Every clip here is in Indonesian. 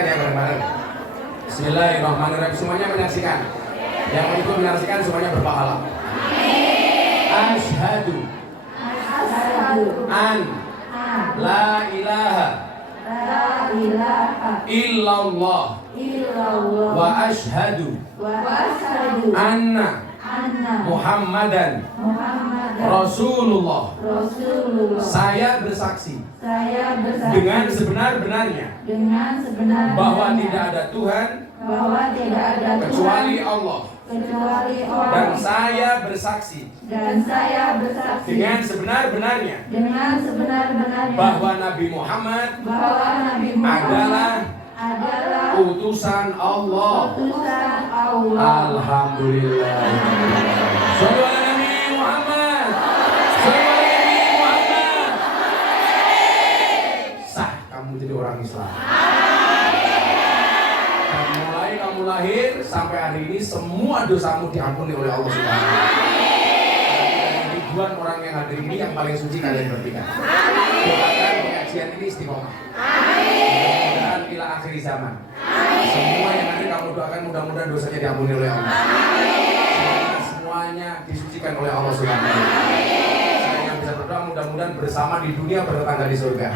Ya bareng-bareng. Bismillahirrahmanirrahim. Semuanya menyaksikan. Yang ikut menyaksikan semuanya berpahala. Asyhadu an la ilaha illallah wa asyhadu anna Muhammadan Rasulullah. Saya bersaksi dengan sebenar-benarnya bahwa tidak ada Tuhan kecuali Allah. Dan saya bersaksi dengan sebenar-benarnya bahwa Nabi Muhammad adalah utusan Allah. Alhamdulillah. Shallu ala Nabi Muhammad. Shallu ala Nabi Muhammad. Sah kamu jadi orang Islam. Dan mulai kamu lahir sampai hari ini semua dosamu diampuni oleh Allah Subhanahu wa taala. Ribuan orang yang hadir ini yang paling suci kalian bertiga. Doakan pengajian ini istiqomah. Mudah-mudahan ila akhir zaman. Semua yang ada kamu doakan mudah-mudahan dosanya diampuni oleh Allah. Semuanya disucikan oleh Allah Subhanahu wa taala. Saya yang bisa berdoa mudah-mudahan bersama di dunia bertetangga di surga.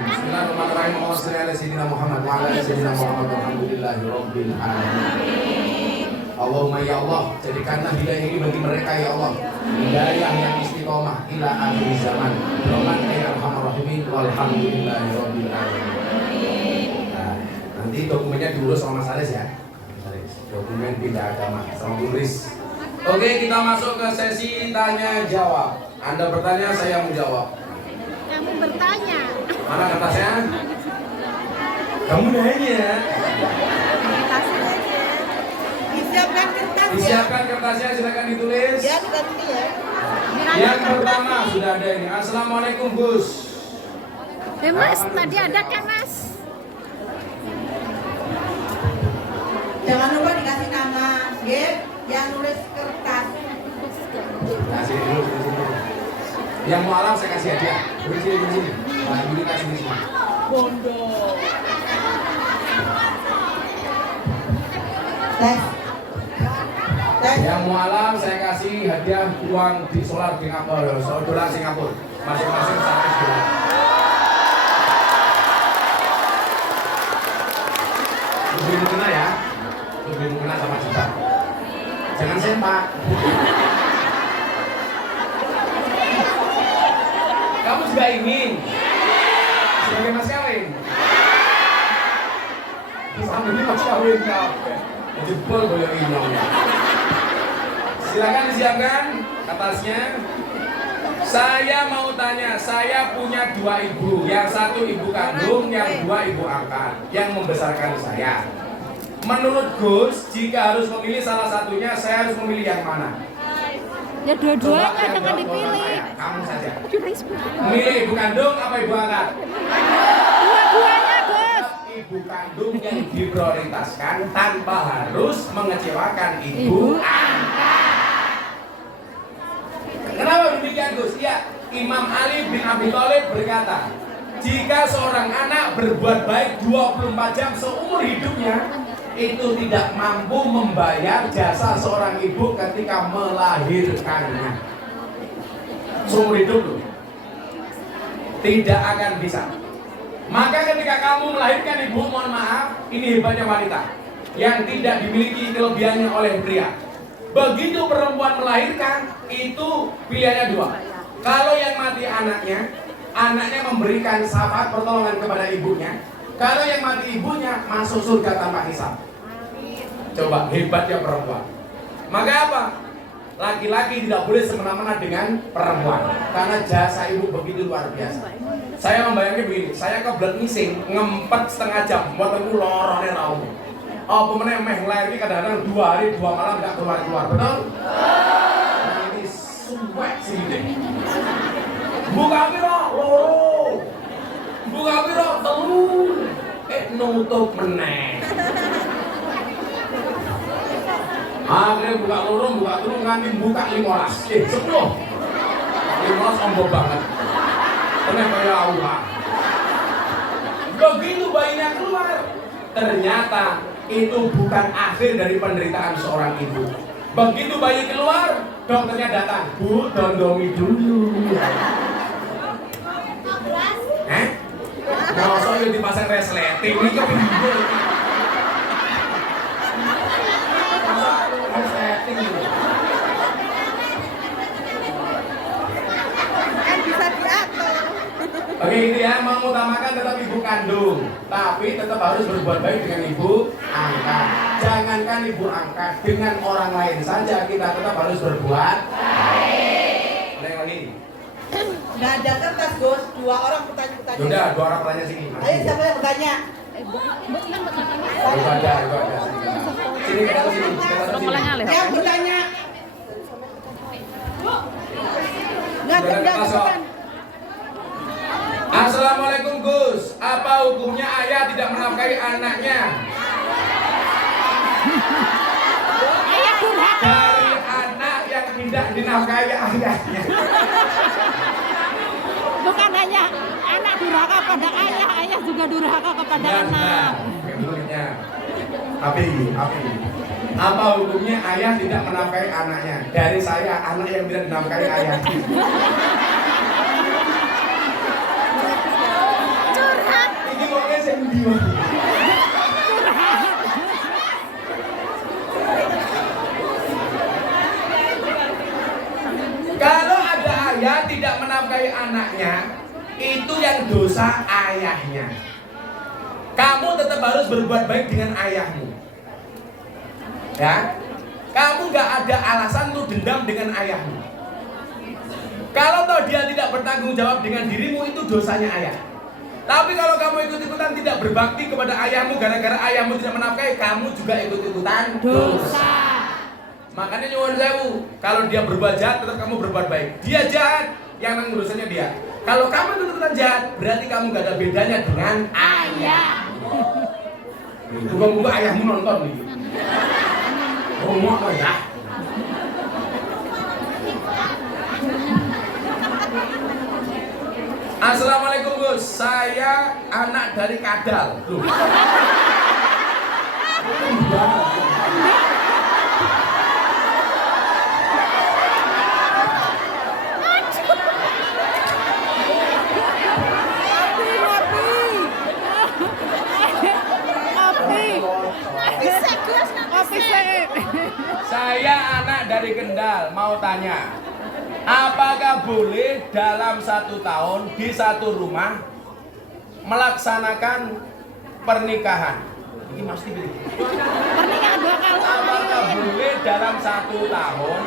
Bismillahirrahmanirrahim. Allahumma shalli ala sayyidina Muhammad wa ala ali sayyidina Muhammad walhamdulillahirabbil alamin. Allahumma ya Allah, jadikanlah hidayah ini bagi mereka ya Allah. Hidayah yang istiqomah ila akhir zaman. Rahman ya arhamar rahimin walhamdulillahirabbil alamin. Nah, nanti dokumennya diurus sama Mas Aris ya. Dokumen pindah agama sama tulis. Oke, kita masuk ke sesi tanya jawab. Anda bertanya, saya menjawab. Kamu bertanya. Mana kertasnya? Kamu nanya. Disiapkan kertasnya. Disiapkan kertasnya, silakan ditulis. Ya, kita tulis ya. Yang pertama sudah ada ini. Assalamualaikum Gus. Mas, tadi ada kan Mas? Jangan lupa dikasih nama, Gip, yang nulis kertas. Kasih dulu, kasih dulu. Yang mau alam saya kasih hadiah. Di sini. Nah, ini kasih di sini. Bondo. Tes. Yang mau alam saya kasih hadiah uang di solar Singapura, dolar Singapura. Masing-masing 100 dolar. Lebih mukena ya. Lebih mukena sama kita. Jangan sempak. Kamu juga ingin sebagai mas kawin. Sama ini mas kawin kau. Jebol goyang inongnya. Silakan disiapkan kertasnya. Saya mau tanya, saya punya 2 ibu. Yang satu ibu kandung, yang 2 ibu angkat yang membesarkan saya. Menurut Gus, jika harus memilih salah satunya, saya harus memilih yang mana? Ya dua-duanya jangan dipilih. Kamu saja. Milih ibu kandung apa ibu angkat? Dua-duanya Gus. Ibu kandung yang diprioritaskan tanpa harus mengecewakan ibu angkat. Kenapa demikian Gus? Ya, Imam Ali bin Abi Thalib berkata, jika seorang anak berbuat baik 24 jam seumur hidupnya, itu tidak mampu membayar jasa seorang ibu ketika melahirkannya. Seumur hidup loh. Tidak akan bisa. Maka ketika kamu melahirkan ibu, mohon maaf, ini hebatnya wanita yang tidak dimiliki kelebihannya oleh pria. Begitu perempuan melahirkan, itu pilihannya 2. Kalau yang mati anaknya memberikan syafaat pertolongan kepada ibunya. Kalau yang mati ibunya, masuk surga tanpa hisab. Coba, hebatnya perempuan. Maka apa? Laki-laki tidak boleh semena-mena dengan perempuan, karena jasa ibu begitu luar biasa. Saya membayangkan begini, saya kebelet ngising, ngempet setengah jam, buatan lorone raum. Oh, pemenang meh lahir kadang-kadang 2 hari 2 malam tidak keluar-keluar, betul? Nanti suwek sih deh. Buka piro, loro. Buka piro, telur. Nutup meneh. Akhirnya buka loro, buka telur, nganti buka 15. 10. 15 ombok banget. Tenang kaya Allah. Begitu bayinya keluar, ternyata itu bukan akhir dari penderitaan seorang ibu. Begitu bayi keluar, dokternya datang, Bu, dondomi dulu. Masa yang dipasang resleting ini kepinggir. Masa resleting gitu. Kan bisa diatur. Oke ini ya, mengutamakan tetap ibu kandung, tapi tetap harus berbuat baik dengan ibu angkat. Jangankan ibu angkat, dengan orang lain saja kita tetap harus berbuat baik. Lagi. Nggak ada kertas, Gus. 2 orang bertanya. Sudah, 2 orang bertanya sini. Ayo siapa yang bertanya? Itu ada. Sini kita ke sini. Yang bertanya. Nggak cepetan. Assalamualaikum Gus, apa hukumnya ayah tidak menafkahi anaknya? Ayah durhaka. Dari anak yang tidak dinafkahi ayahnya. Bukan hanya anak durhaka pada ayah, ayah juga durhaka kepada anak. Menurutnya, Api. Apa hukumnya ayah tidak menafkahi anaknya? Dari saya, anak yang tidak dinafkahi ayah. Curhat. Ini pokoknya sendiri. Kalau ada ayah tidak menafkahi anaknya, itu yang dosa ayahnya. Kamu tetap harus berbuat baik dengan ayahmu. Ya, kamu gak ada alasan untuk dendam dengan ayahmu. Kalau toh dia tidak bertanggung jawab dengan dirimu, itu dosanya ayah. Tapi kalau kamu ikut-ikutan tidak berbakti kepada ayahmu gara-gara ayahmu tidak menafkahi, kamu juga ikut-ikutan dosa. Makanya nyuwun sewu, kalau dia berbuat jahat tetap kamu berbuat baik. Dia jahat, yang nanggung dosanya dia. Kalau kamu ikut-ikutan jahat, berarti kamu gak ada bedanya dengan ayah. Bukan ayahmu nonton nih. Ngomong ya. Assalamualaikum Gus, saya anak dari Kadal. Saya anak dari Kendal, mau tanya, apakah boleh dalam 1 tahun di satu rumah melaksanakan pernikahan? Ini mesti pilih. Pernikahan 2 kali. Apakah boleh dalam 1 tahun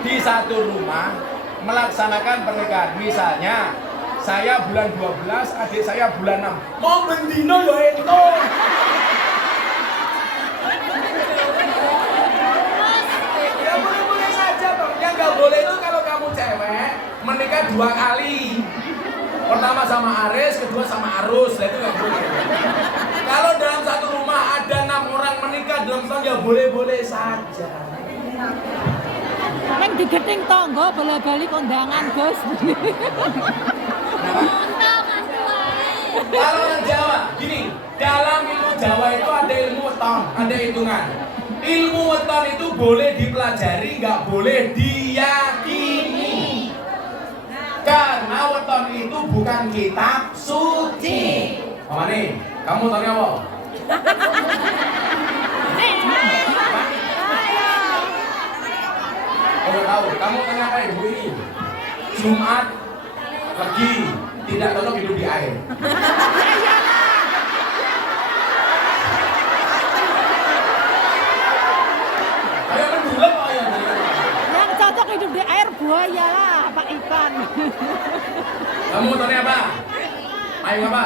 di satu rumah melaksanakan pernikahan? Misalnya, saya bulan 12, adik saya bulan 6. Mau bendino ya itu. Ya boleh-boleh saja toh. Yang nggak boleh itu kalau kamu cewek menikah 2 kali. Pertama sama Aris, kedua sama Arus. Nah, itu nggak boleh. Kalau dalam satu rumah ada 6 orang menikah dalam setahun ya boleh-boleh saja. Neng digeting tonggo bola-bali kondangan, Gus. Kalau orang Jawa, gini, dalam ilmu Jawa itu ada ilmu weton, ada hitungan. Ilmu weton itu boleh dipelajari, nggak boleh diyakini. Karena weton itu bukan kitab suci. Mama nih, kamu tanya apa? Oh tahu, kamu tanya apa ibu ini? Jumat pergi, tidak cocok hidup di air. Ayo mendulang kok ya. Yang cocok hidup di air buaya lah, Pak ikan. Kamu tanya apa? Aing apa?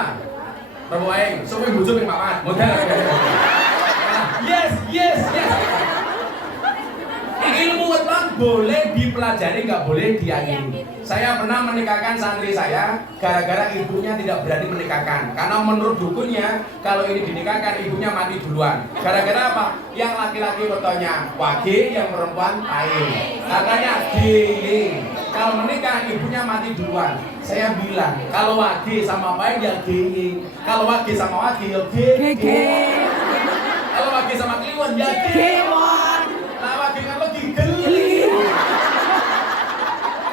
Prabu Aing, sok ibu yang papat, model. Yes. Ilmu weton boleh dipelajari, nggak boleh diyakini. Saya pernah menikahkan santri saya gara-gara ibunya tidak berani menikahkan. Karena menurut dukunnya, kalau ini dinikahkan ibunya mati duluan. Gara-gara apa? Yang laki-laki wetonnya wage, yang perempuan aing. Makanya giling. Kalau menikah ibunya mati duluan. Saya bilang, kalau wage sama baik ya gege. Kalau wage sama wage ya gege. Kalau wage sama kliwon ya kliwon. Nah wage kalau gigeli.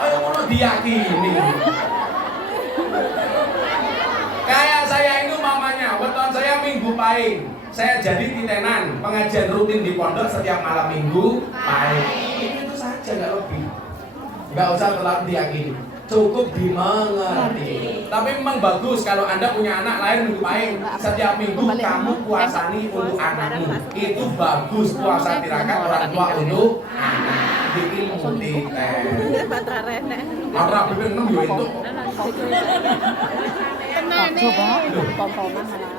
Ayo mau diyakini. Kayak saya ini mamanya, weton saya minggu pahing. Saya jadi titenan, pengajian rutin di pondok setiap malam minggu pahing. Itu saja, nggak lebih. Nggak usah terlalu diyakini, cukup dimengerti. Tapi memang bagus kalau Anda punya anak lahir minggu pahing. Setiap minggu kamu puasani untuk anakmu. Itu bagus, puasa tirakat orang tua untuk anak. Di ilmu titen. Orang bikin 6 yo itu.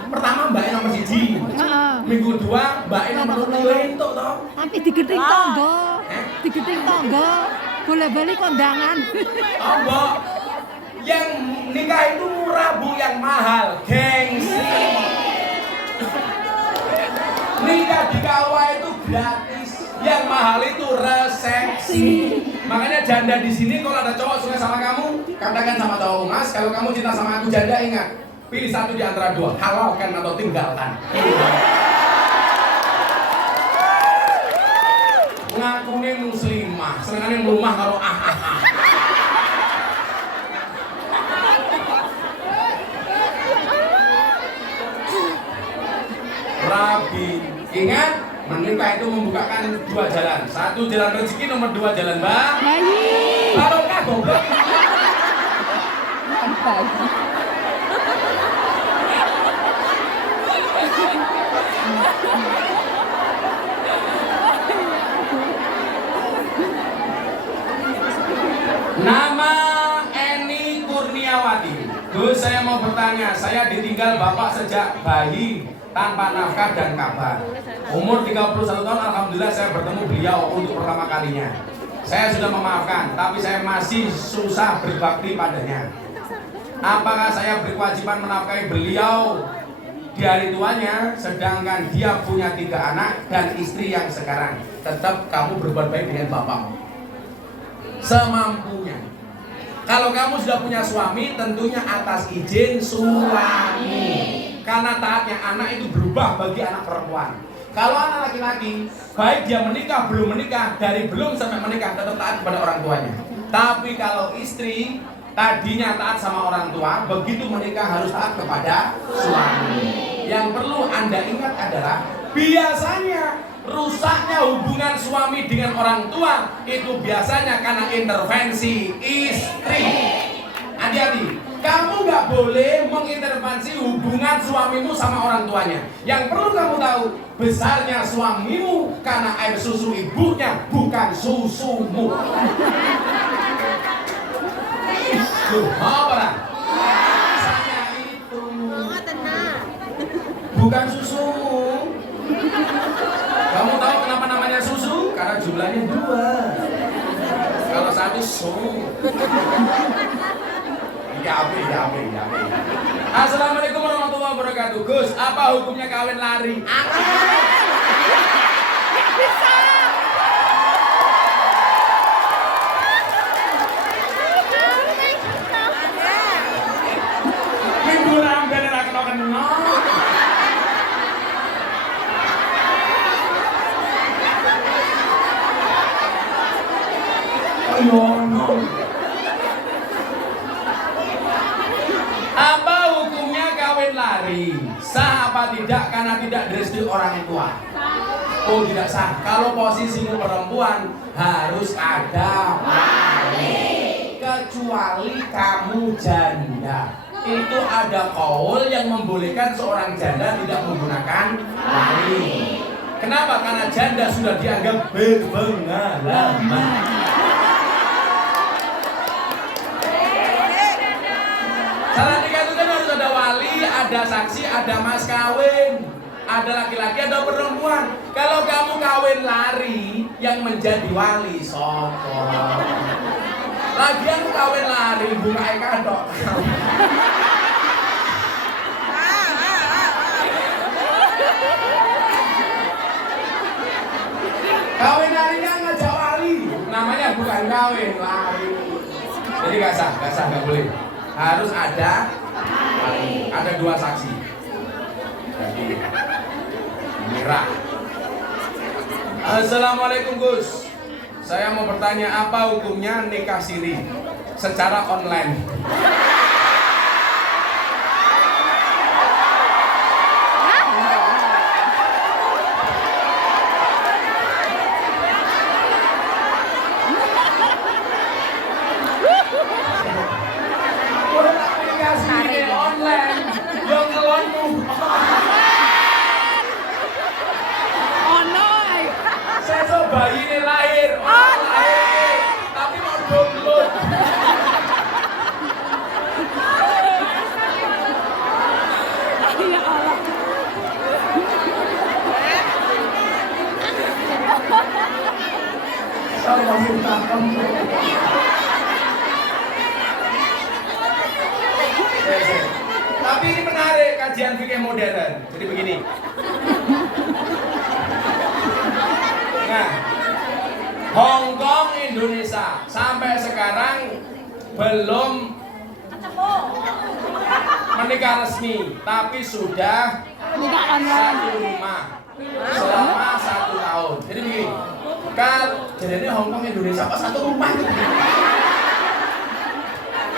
Pertama mbaknya nomor 1, minggu 2 mbaknya nomor 2 itu toh. Tapi digeting tonggo. Digeting tonggo. Boleh beli kondangan. Oh, Mbak. Yang nikah itu murah, Bu, yang mahal, gengsi. Nikah di KUA itu gratis, yang mahal itu resepsi. Makanya janda di sini kalau ada cowok suka sama kamu, katakan sama cowok, Mas, kalau kamu cinta sama aku janda, ingat, pilih satu di antara dua, halalkan atau tinggalkan. Ngakune muslimah, senengane rumah karo Rabi. Ingat, menikah itu membukakan 2 jalan. 1 jalan rezeki, nomor 2 jalan Bayi. barokah goblok. Nama Eni Kurniawati. Gus, saya mau bertanya, saya ditinggal bapak sejak bayi tanpa nafkah dan kabar. Umur 31 tahun, alhamdulillah saya bertemu beliau untuk pertama kalinya. Saya sudah memaafkan, tapi saya masih susah berbakti padanya. Apakah saya berkewajiban menafkahi beliau di hari tuanya, sedangkan dia punya 3 anak dan istri yang sekarang? Tetap kamu berbuat baik dengan bapakmu semampunya. Kalau kamu sudah punya suami, tentunya atas izin suami. Karena taatnya anak itu berubah bagi anak perempuan. Kalau anak laki-laki, baik dia menikah, belum menikah, dari belum sampai menikah, tetap taat kepada orang tuanya. Tapi kalau istri, tadinya taat sama orang tua, begitu menikah harus taat kepada suami. Yang perlu Anda ingat adalah, biasanya rusaknya hubungan suami dengan orang tua itu biasanya karena intervensi istri. Hati-hati, kamu nggak boleh mengintervensi hubungan suamimu sama orang tuanya. Yang perlu kamu tahu, besarnya suamimu karena air susu ibunya, bukan susumu. Tuh, apa lah? Saya itu bukan susumu. Kamu tahu kenapa namanya susu? Karena jumlahnya 2. Kalau 1 so. Ya. Assalamualaikum warahmatullahi wabarakatuh. Gus, apa hukumnya kawin lari? Minggu ramdan ora kena. Apa hukumnya kawin lari? Sah apa tidak karena tidak direstui orang tua? Oh, tidak sah. Kalau posisimu perempuan harus ada wali. Kecuali kamu janda. Itu ada kaul yang membolehkan seorang janda tidak menggunakan wali. Kenapa? Karena janda sudah dianggap berpengalaman. Syarat nikah itu kan harus ada wali, ada saksi, ada mas kawin, ada laki-laki, ada perempuan. Kalau kamu kawin lari, yang menjadi wali soko. Lagian kawin lari, bunga kadok. Kawin larinya ngajak wali, namanya bukan kawin lari. Jadi nggak sah, nggak boleh. Harus ada wali, ada 2 saksi. Jadi merah. Assalamualaikum Gus. Saya mau bertanya apa hukumnya nikah siri secara online? Nikah siri online, yang ngelonmu. Oh no. Saya coba ini lahir, orang lahir, tapi mau download. Ya Allah. Saya minta kamu. Tapi ini menarik kajian fikih modern. Jadi begini. Nah, Hong Kong Indonesia sampai sekarang belum menikah resmi, tapi sudah Nikah online. satu rumah selama 1 tahun. Jadi begini, jadi ini Hong Kong Indonesia apa satu rumah itu?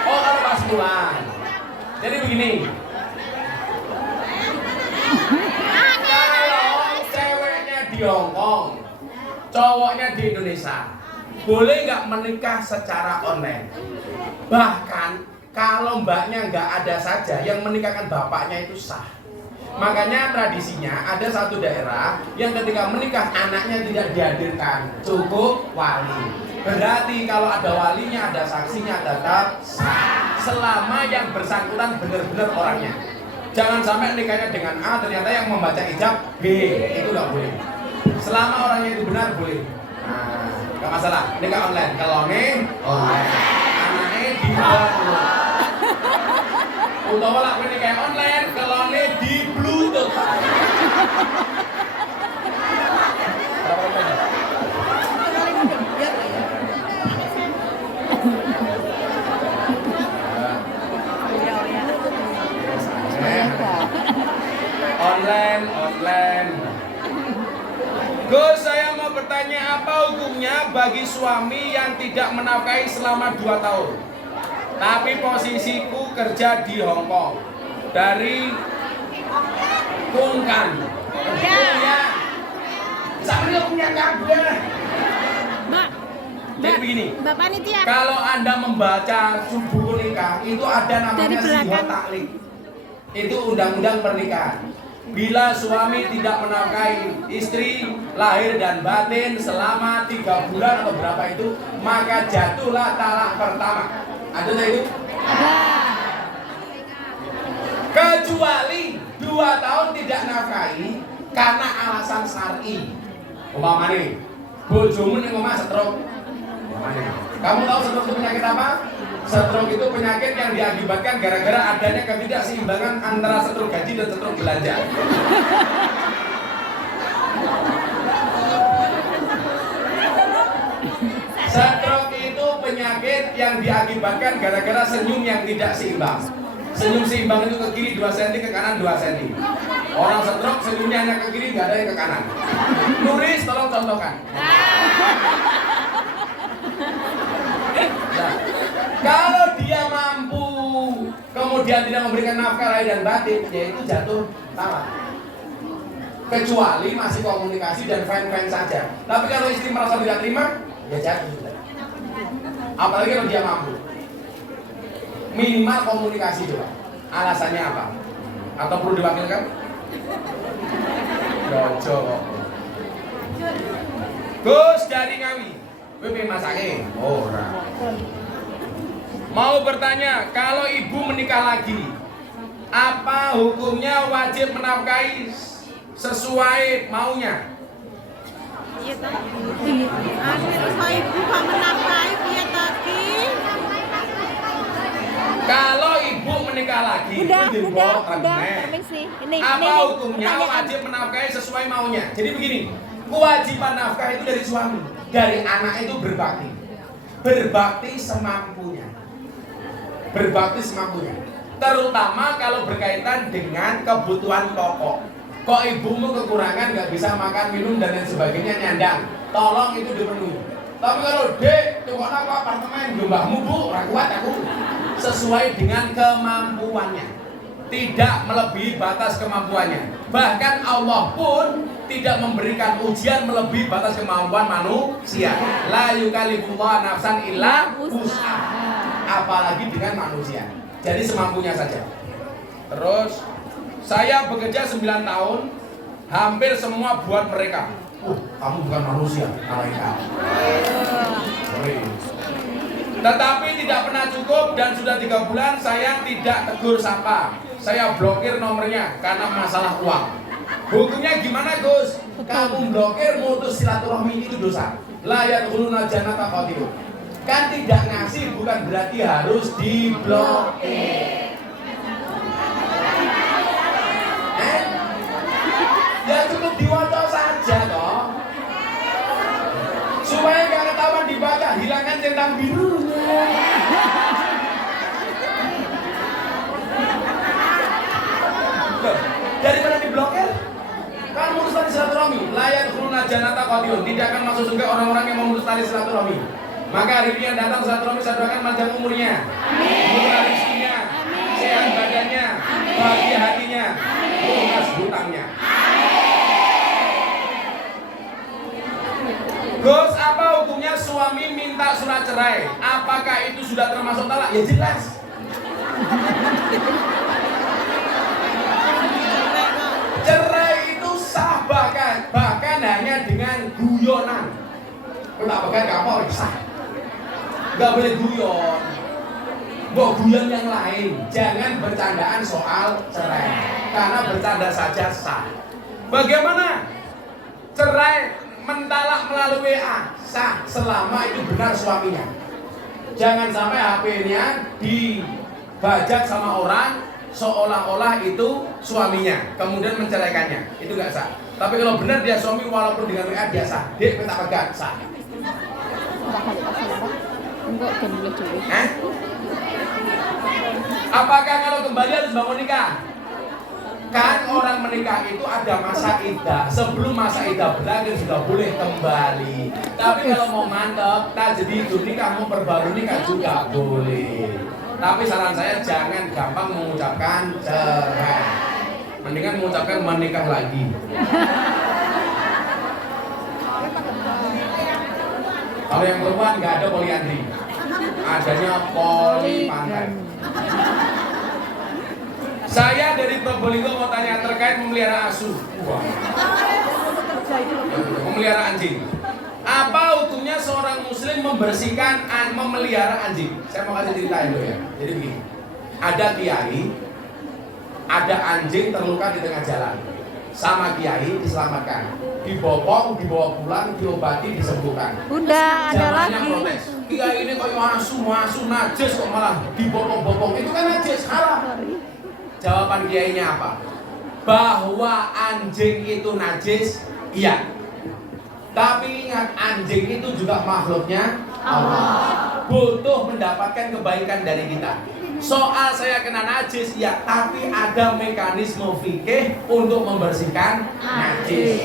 Oh kalau pas pulang. Jadi begini. Kalau ceweknya di Hong Kong, cowoknya di Indonesia, boleh nggak menikah secara online? Bahkan kalau mbaknya nggak ada saja, yang menikahkan bapaknya itu sah. Makanya tradisinya ada satu daerah yang ketika menikah anaknya tidak dihadirkan, cukup wali. Berarti kalau ada walinya, ada saksinya, tetap sah. Selama yang bersangkutan benar-benar orangnya. Jangan sampai nikahnya dengan A, ternyata yang membaca ijab B, itu nggak boleh. Selama orangnya itu benar boleh. Nah, nggak masalah. Nikah online. Kalau nih online, anaknya di luar. Utawa lah nikah online, kalau nih di Bluetooth. Online. Gus, saya mau bertanya apa hukumnya bagi suami yang tidak menafkahi selama 2 tahun. Tapi posisiku kerja di Hong Kong. Dari Kungkan. Punya. Sampai punya kabel. Mbak. Jadi begini. Mbak Panitia. Kalau Anda membaca buku nikah, itu ada namanya Dari belakang. siwat taklik. Itu undang-undang pernikahan. Bila suami tidak menafkahi istri lahir dan batin selama 3 bulan atau berapa itu, maka jatuhlah talak pertama. Ada nggak itu? Ada. Kecuali 2 tahun tidak nafkahi karena alasan syar'i. Umpama nih, bojomu ning omah stroke. Kamu tahu stroke itu penyakit apa? Stroke itu penyakit yang diakibatkan gara-gara adanya ketidakseimbangan antara stroke gaji dan stroke belanja. Stroke itu penyakit yang diakibatkan gara-gara senyum yang tidak seimbang. Senyum seimbang itu ke kiri 2 cm, ke kanan 2 cm. Orang stroke senyumnya hanya ke kiri, nggak ada yang ke kanan. Nuris, tolong contohkan. Nah, kalau dia mampu kemudian tidak memberikan nafkah lahir dan batin, yaitu jatuh talak. Kecuali masih komunikasi dan fine-fine saja. Tapi kalau istri merasa tidak terima, ya jatuh sudah. Apalagi kalau dia mampu. Minimal komunikasi coba. Alasannya apa? Atau perlu diwakilkan? Jojo. Gus dari Ngawi. Kowe masake? Ora. Mau bertanya, kalau ibu menikah lagi, apa hukumnya wajib menafkahi sesuai maunya? Iya tadi. Terus ibu gak menafkahi piye tadi? Kalau ibu menikah lagi, Udah, permisi. apa hukumnya wajib menafkahi sesuai maunya? Jadi begini, kewajiban nafkah itu dari suami, dari anak itu berbakti semampunya. berbakti semampunya. Terutama kalau berkaitan dengan kebutuhan pokok. Kok ibumu kekurangan nggak bisa makan, minum dan lain sebagainya, nyandang, tolong itu dipenuhi. Tapi kalau dek, tunggu aku apartemen, mbahmu bu, kuat aku. Sesuai dengan kemampuannya, tidak melebihi batas kemampuannya. Bahkan Allah pun tidak memberikan ujian melebihi batas kemampuan manusia. La yukallifullahu nafsan illa wus'aha. Apalagi dengan manusia. Jadi semampunya saja. Terus saya bekerja 9 tahun, hampir semua buat mereka. Kamu bukan manusia, malaikat. Tetapi tidak pernah cukup dan sudah 3 bulan saya tidak tegur sapa. Saya blokir nomornya karena masalah uang. Hukumnya gimana Gus? Kamu blokir, mutus silaturahmi itu dosa. La yadkhuluna jannata qatilun. Kan tidak ngasih bukan berarti harus diblokir. Ya cukup diwaca saja toh. Supaya gak ketahuan dibaca, hilangkan centang birunya. Daripada diblokir, kan memutus tali silaturahmi. Layan khuluna jannata qatilun. Tidak akan masuk surga orang-orang yang memutus tali silaturahmi. Maka hari ini yang datang silaturahmi, saya doakan panjang umurnya, murah rezekinya, sehat badannya, bahagia hatinya, lunas hutangnya. Gus, apa hukumnya suami minta surat cerai? Apakah itu sudah termasuk talak? Ya jelas. Cerai itu sah bahkan hanya dengan guyonan. Kenapa kan kapal sah? Gak boleh guyon. Mau guyon yang lain. Jangan bercandaan soal cerai. Karena bercanda saja sah. Bagaimana? Cerai mentalak melalui WA sah selama itu benar suaminya. Jangan sampai HP-nya dibajak sama orang seolah-olah itu suaminya, kemudian menceraikannya. Itu gak sah. Tapi kalau benar dia suami walaupun dengan WA dia sah. Dia minta pegat sah. Apakah kalau kembali harus bangun nikah? Kan orang menikah itu ada masa iddah. Sebelum masa iddah berakhir sudah boleh kembali. Tapi kalau mau mantep, tak jadi itu nikah, mau perbaru nikah juga boleh. Tapi saran saya jangan gampang mengucapkan cerai. Mendingan mengucapkan menikah lagi. Kalau yang perempuan nggak ada poliandri, adanya polipantai. Saya dari Probolinggo mau tanya terkait memelihara asu. Wah. Memelihara anjing. Apa hukumnya seorang muslim membersihkan memelihara anjing? Saya mau kasih cerita dulu ya. Jadi begini. Ada kiai, ada anjing terluka di tengah jalan. Sama kiai diselamatkan. Dibopong, dibawa pulang, diobati, disembuhkan. Udah ada Jamannya lagi. protes. Kiai ini kok asu najis kok malah dibopong-bopong. Itu kan najis, haram. Jawaban kiainya apa? Bahwa anjing itu najis, iya. Tapi ingat, anjing itu juga makhluknya Allah. Butuh mendapatkan kebaikan dari kita. Soal saya kena najis, ya, tapi ada mekanisme fikih untuk membersihkan najis.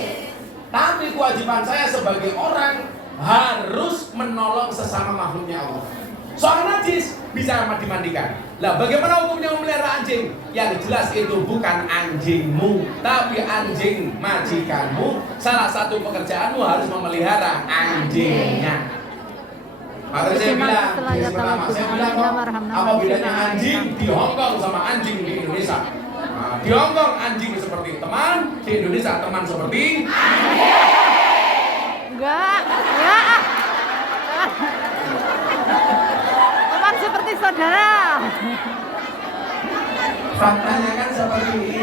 Tapi kewajiban saya sebagai orang harus menolong sesama makhluknya Allah. Soal najis bisa dimandikan. Lah bagaimana hukumnya memelihara anjing? Yang jelas itu bukan anjingmu, tapi anjing majikanmu. Salah satu pekerjaanmu harus memelihara anjingnya. Maka saya bilang, apa bedanya anjing di Hongkong sama anjing di Indonesia? Nah, di Hongkong anjing seperti teman, di Indonesia teman seperti Enggak. Teman seperti saudara. Faktanya kan seperti itu.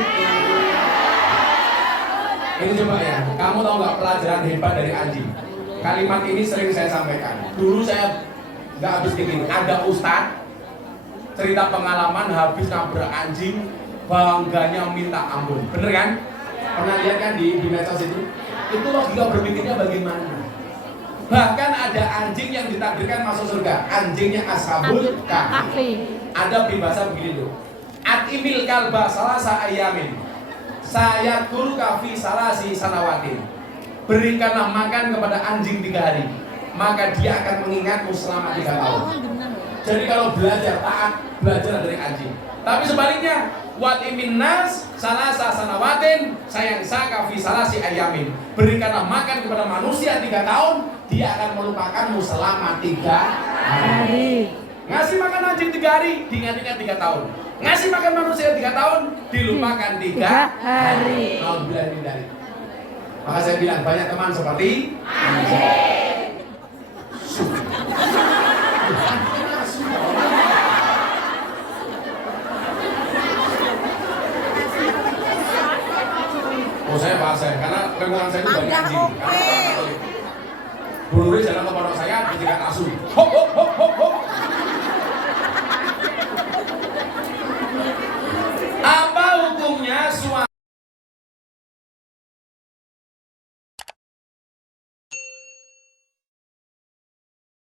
Ini coba ya, kamu tahu nggak pelajaran hebat dari anjing? Kalimat ini sering saya sampaikan. Dulu saya nggak habis pikir. Ada ustadz cerita pengalaman habis nabrak anjing, bangganya minta ampun. Bener kan? Pernah lihat kan di medsos itu? Itu logika berpikirnya bagaimana? Bahkan ada anjing yang ditakdirkan masuk surga, anjingnya Ashabul Kahfi. Ada peribahasa begini loh. Atimil kalba salasa ayamin, saya guru kafi salasi sanawatin. Berikanlah makan kepada anjing 3 hari, maka dia akan mengingatmu selama 3 tahun. Jadi kalau belajar taat, belajar dari anjing. Tapi sebaliknya, wat imin nas salasa sanawatin sayang saka fi salasi ayamin. Berikanlah makan kepada manusia 3 tahun, dia akan melupakanmu selama 3 hari. Ngasih makan anjing 3 hari, diingat-ingat 3 tahun. Ngasih makan manusia 3 tahun, dilupakan 3 hari. Alhamdulillah ini dari. Maka saya bilang banyak teman seperti anjing. Oh saya bahas saya, karena lingkungan saya itu banyak anjing. Bulurnya jalan ke pondok saya, ketika asu.